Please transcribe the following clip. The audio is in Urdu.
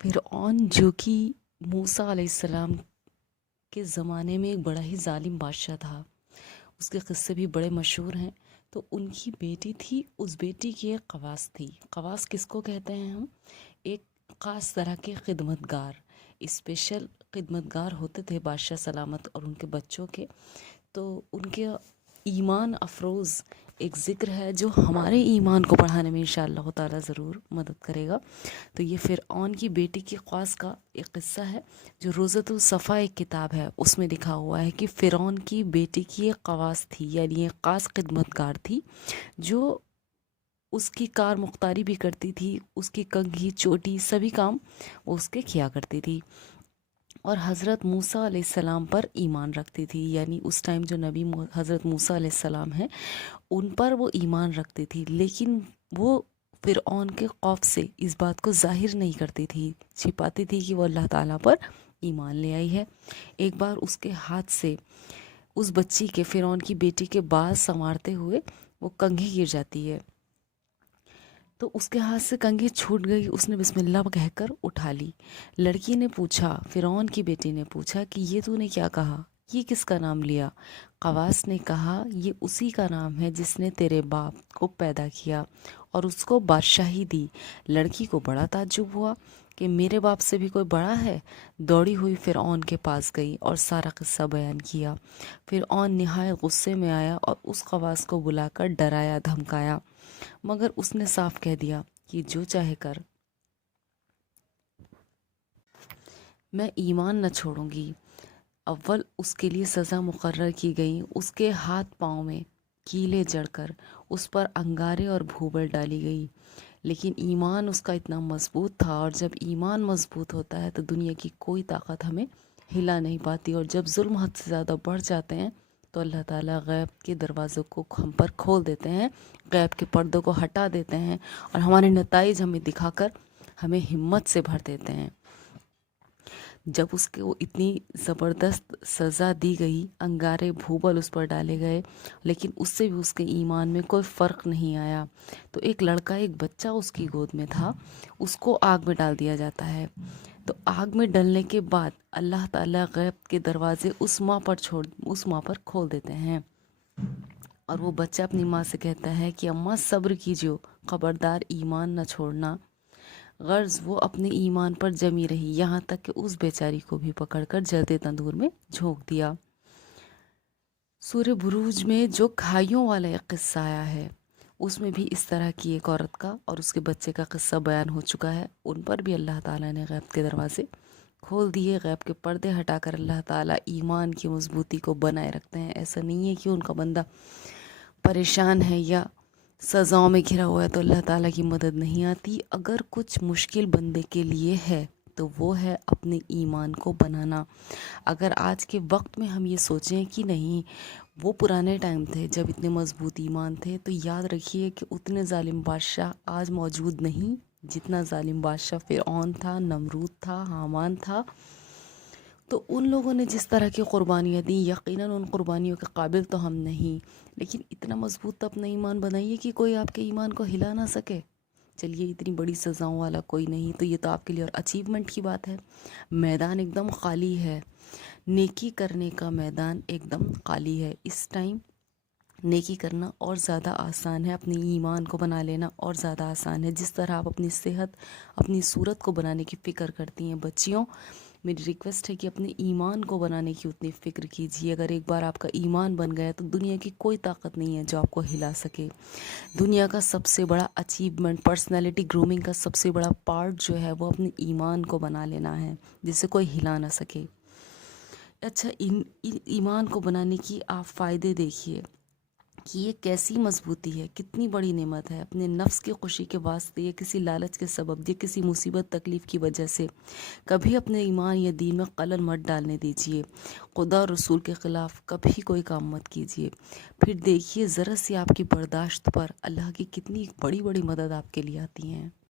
فرعون جو کہ موسیٰ علیہ السلام کے زمانے میں ایک بڑا ہی ظالم بادشاہ تھا، اس کے قصے بھی بڑے مشہور ہیں۔ تو ان کی بیٹی تھی، اس بیٹی کی ایک خواص تھی۔ خواص کس کو کہتے ہیں ہم؟ ایک خاص طرح کے خدمتگار، اسپیشل خدمتگار ہوتے تھے بادشاہ سلامت اور ان کے بچوں کے۔ تو ان کے ایمان افروز ایک ذکر ہے جو ہمارے ایمان کو بڑھانے میں انشاءاللہ تعالیٰ ضرور مدد کرے گا۔ تو یہ فرعون کی بیٹی کی خواص کا ایک قصہ ہے جو روضۃ الصفا ایک کتاب ہے، اس میں لکھا ہوا ہے کہ فرعون کی بیٹی کی ایک خواص تھی، یعنی ایک خاص خدمتگار تھی جو اس کی کار مختاری بھی کرتی تھی، اس کی کنگھی چوٹی سبھی کام وہ اس کے کیا کرتی تھی، اور حضرت موسیٰ علیہ السلام پر ایمان رکھتی تھی۔ یعنی اس ٹائم جو نبی حضرت موسیٰ علیہ السلام ہیں ان پر وہ ایمان رکھتی تھی، لیکن وہ فرعون کے خوف سے اس بات کو ظاہر نہیں کرتی تھی، چھپاتی تھی کہ وہ اللہ تعالیٰ پر ایمان لے آئی ہے۔ ایک بار اس کے ہاتھ سے اس بچی کے، فرعون کی بیٹی کے بال سنوارتے ہوئے وہ کنگھی گر جاتی ہے، تو اس کے ہاتھ سے کنگھی چھوٹ گئی، اس نے بسم اللہ کہہ کر اٹھا لی۔ لڑکی نے پوچھا، فرعون کی بیٹی نے پوچھا کہ یہ تو نے کیا کہا، یہ کس کا نام لیا؟ خواص نے کہا یہ اسی کا نام ہے جس نے تیرے باپ کو پیدا کیا اور اس کو بادشاہی دی۔ لڑکی کو بڑا تعجب ہوا کہ میرے باپ سے بھی کوئی بڑا ہے۔ دوڑی ہوئی فرعون کے پاس گئی اور سارا قصہ بیان کیا۔ فرعون نہایت غصے میں آیا اور اس خواص کو بلا کر ڈرایا دھمکایا، مگر اس نے صاف کہہ دیا کہ جو چاہے کر، میں ایمان نہ چھوڑوں گی۔ اول اس کے لیے سزا مقرر کی گئی، اس کے ہاتھ پاؤں میں کیلے جڑ کر اس پر انگارے اور بھوبل ڈالی گئی، لیکن ایمان اس کا اتنا مضبوط تھا، اور جب ایمان مضبوط ہوتا ہے تو دنیا کی کوئی طاقت ہمیں ہلا نہیں پاتی، اور جب ظلم حد سے زیادہ بڑھ جاتے ہیں تو اللہ تعالیٰ غیب کے دروازوں کو ہم پر کھول دیتے ہیں، غیب کے پردوں کو ہٹا دیتے ہیں اور ہمارے نتائج ہمیں دکھا کر ہمیں ہمت سے بھر دیتے ہیں۔ جب اس کو اتنی زبردست سزا دی گئی، انگارے بھوبل اس پر ڈالے گئے، لیکن اس سے بھی اس کے ایمان میں کوئی فرق نہیں آیا۔ تو ایک لڑکا، ایک بچہ اس کی گود میں تھا، اس کو آگ میں ڈال دیا جاتا ہے۔ تو آگ میں ڈلنے کے بعد اللہ تعالیٰ غیب کے دروازے اس ماں پر کھول دیتے ہیں، اور وہ بچہ اپنی ماں سے کہتا ہے کہ اماں صبر کیجو، خبردار ایمان نہ چھوڑنا۔ غرض وہ اپنے ایمان پر جمی رہی، یہاں تک کہ اس بیچاری کو بھی پکڑ کر جلتے تندور میں جھونک دیا۔ سورہ بروج میں جو کھائیوں والا ایک قصہ آیا ہے، اس میں بھی اس طرح کی ایک عورت کا اور اس کے بچے کا قصہ بیان ہو چکا ہے۔ ان پر بھی اللہ تعالیٰ نے غیب کے دروازے کھول دیے، غیب کے پردے ہٹا کر اللہ تعالیٰ ایمان کی مضبوطی کو بنائے رکھتے ہیں۔ ایسا نہیں ہے کہ ان کا بندہ پریشان ہے یا سزاؤں میں گھرا ہوا ہے تو اللہ تعالیٰ کی مدد نہیں آتی۔ اگر کچھ مشکل بندے کے لیے ہے تو وہ ہے اپنے ایمان کو بنانا۔ اگر آج کے وقت میں ہم یہ سوچیں کہ نہیں، وہ پرانے ٹائم تھے جب اتنے مضبوط ایمان تھے، تو یاد رکھیے کہ اتنے ظالم بادشاہ آج موجود نہیں جتنا ظالم بادشاہ فرعون تھا، نمرود تھا، حامان تھا۔ تو ان لوگوں نے جس طرح کی قربانیاں دیں، یقیناً ان قربانیوں کے قابل تو ہم نہیں، لیکن اتنا مضبوط اپنا ایمان بنائیے کہ کوئی آپ کے ایمان کو ہلا نہ سکے۔ چلیے اتنی بڑی سزاؤں والا کوئی نہیں، تو یہ تو آپ کے لیے اور اچیومنٹ کی بات ہے۔ میدان ایک دم خالی ہے، نیکی کرنے کا میدان ایک دم خالی ہے۔ اس ٹائم نیکی کرنا اور زیادہ آسان ہے، اپنی ایمان کو بنا لینا اور زیادہ آسان ہے۔ جس طرح آپ اپنی صحت، اپنی صورت کو بنانے کی فکر کرتی ہیں، بچیوں میری ریکویسٹ ہے کہ اپنے ایمان کو بنانے کی اتنی فکر کیجیے۔ اگر ایک بار آپ کا ایمان بن گیا تو دنیا کی کوئی طاقت نہیں ہے جو آپ کو ہلا سکے۔ دنیا کا سب سے بڑا اچیومنٹ، پرسنالٹی گرومنگ کا سب سے بڑا پارٹ جو ہے وہ اپنے ایمان کو بنا لینا ہے، جسے کوئی ہلا نہ سکے۔ اچھا، ان ایمان کو بنانے کی آپ فائدے دیکھیے کہ یہ کیسی مضبوطی ہے، کتنی بڑی نعمت ہے۔ اپنے نفس کی خوشی کے واسطے یا کسی لالچ کے سبب یا کسی مصیبت تکلیف کی وجہ سے کبھی اپنے ایمان یا دین میں خلل مت ڈالنے دیجیے۔ خدا اور رسول کے خلاف کبھی کوئی کام مت کیجیے۔ پھر دیکھیے ذرا سی آپ کی برداشت پر اللہ کی کتنی بڑی بڑی مدد آپ کے لیے آتی ہیں۔